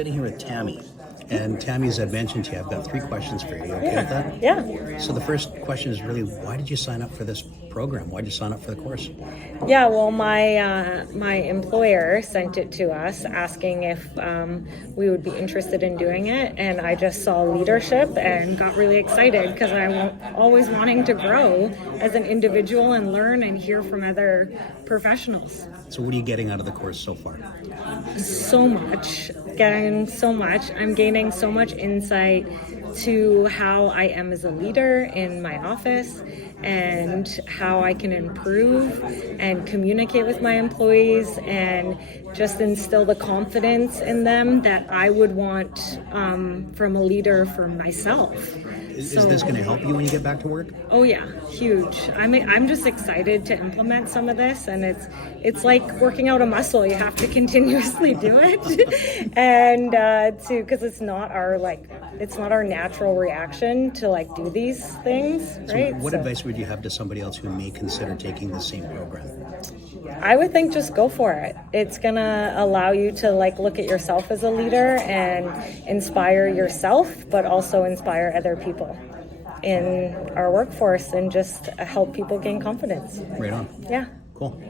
sitting here with Tami. And Tami, as I mentioned to you, I've got 3 questions for you. You okay with that? Yeah. So the first question is really, why did you sign up for this program? Why did you sign up for the course? Yeah, well, my employer sent it to us asking if we would be interested in doing it, and I just saw leadership and got really excited because I'm always wanting to grow as an individual and learn and hear from other professionals. So what are you getting out of the course so far? So much, getting so much. I'm gaining so much insight to how I am as a leader in my office and how I can improve and communicate with my employees and just instill the confidence in them that I would want from a leader for myself. Is this going to help you when you get back to work? Oh yeah, huge. I'm just excited to implement some of this, and it's like working out a muscle. You have to continuously do it, and because it's not our natural reaction to do these things, right? So what advice would you have to somebody else who may consider taking the same program? I would think just go for it. It's gonna allow you to look at yourself as a leader and inspire yourself, but also inspire other people in our workforce and just help people gain confidence. Right on. Yeah. Cool.